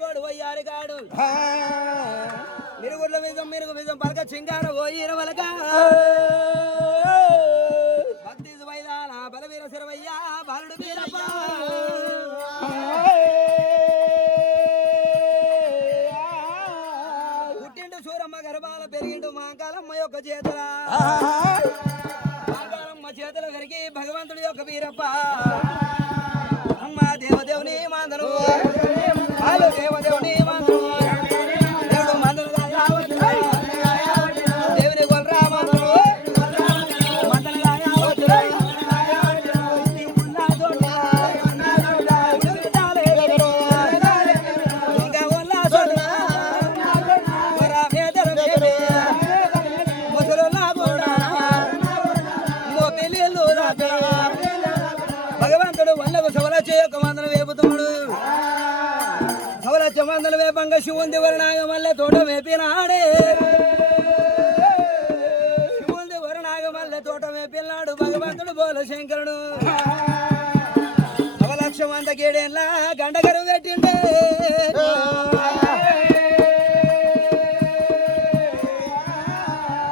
పోడు పోయారు కాడు మిరుగుళ్ళ మిరుగు విజం పలక చింగార పోయిన వలక భక్తి వైదాన బలవీర శరవయ్య బాలుడు వీరప్ప పుట్టిండు సూరమ్మ గర్భాల పెరిగిండు మాంకాలమ్మ యొక్క చేతుల మాంకాలమ్మ చేతుల పెరిగి భగవంతుడి యొక్క వీరప్ప అమ్మ దేవదేవుని మందరు దేవదేవుని మందరు దేవుడు మందరు దేవుని గొల్రా మందరు భగవంతుడు వల్లకు సవలచ్చ యొక్క మందరం వేపుతున్నాడు సవలచ్చ మందరం వేపంగా శివుంది వరుణాగ మల్లె తోట వేపినాడే శివుంది వరుణాగ మల్లె తోట వేపినాడు భగవంతుడు బోల శంకరుడు సవలక్ష మంద గేడేళ్ళ గండగరు పెట్టిండే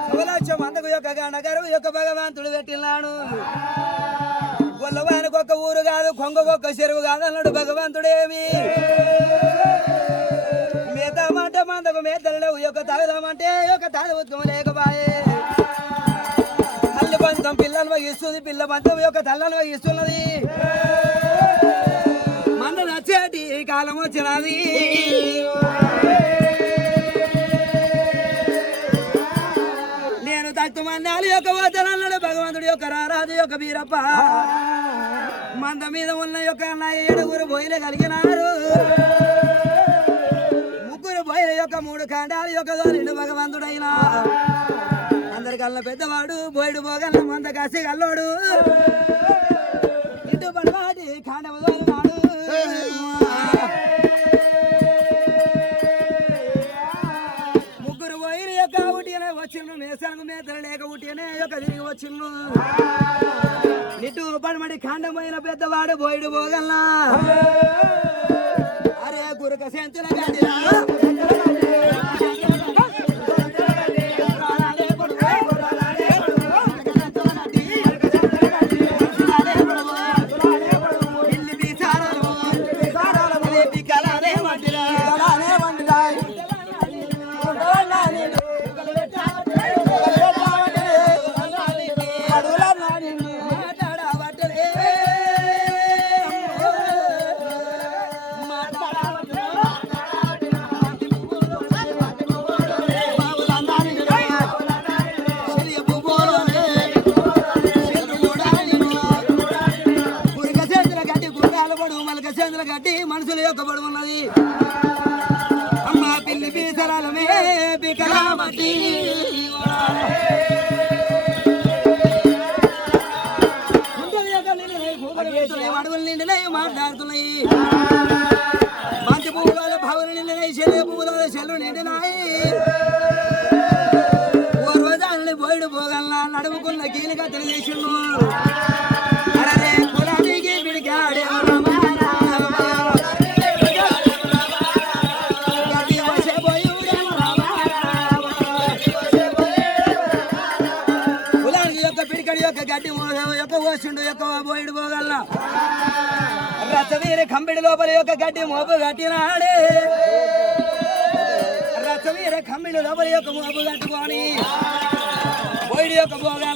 సవలక్ష మందకు యొక్క గండగరు యొక్క భగవంతుడు పెట్టినాడు గొల్లవానికి ఒక్క ఊరు కాదు కొంగకొక్క చెరువు కాదు అన్నాడు భగవంతుడేమి మేతామంటే మందకు మేతలు లేవు యొక్క తాగుదామంటే యొక్క తాగు ఉద్గమ లేకపాయే తల్లి పంతం పిల్లలు వహిస్తుంది పిల్ల పంతం యొక్క తల్లను వహిస్తున్నది మన నచ్చేటి కాలం వచ్చినది నేను తక్కువన్నాలు యొక్క వద్దలు అన్నాడు భగవంతుడి యొక్క రారాజు యొక్క వీరప్ప మంద మీద ఉన్న యొక్క 7 బోయిలు కలిగినారు ముగ్గురు బోయిల యొక్క 3 ఖండాల యొక్క దోలిండు భగవంతుడైనా అందరికల్లా పెద్దవాడు బోయిడు పోగల మంద కాసి కల్లోడు ఇటు పడవాటి ఖండము దోలినాడు ముగ్గురు బోయిలు యొక్క ఉట్టినే వచ్చిండ్రు మేసాంగు మేతలు లేక ఉట్టినే యొక్క తిరిగి వచ్చిండ్రు ఇటు పడమడి ఖండమైన పెద్దవాడు బోయిడు పోగలనా అరే గురుక సెంతుల గడిరా గడ్డి మనుషుల యొక్క బడు ఉన్నది అమ్మ పిల్లి బీసరాలమే బికరామటి అడవులు నిండినాయి మాట్లాడుతున్నాయి మంచి పువ్వుల భవన నిండినాయి చెల్లి పువ్వుల చెల్లు నిండినాయి ఓ రోజాలని బోయిడు పోగలనా నడుముకున్న కీలుగా తెలియజేసిండు అరే కులానికి బిడిగాడే గడ్డి యొక్క పోసిండు యొక్క బోయిడు పోగలనా రచవీర కంబిడి లోపల యొక్క గడ్డి మోపు కట్టినాడే రచవీర కంబిడి లోపల యొక్క మోపు కట్టుకొని బోయిడు యొక్క పోగల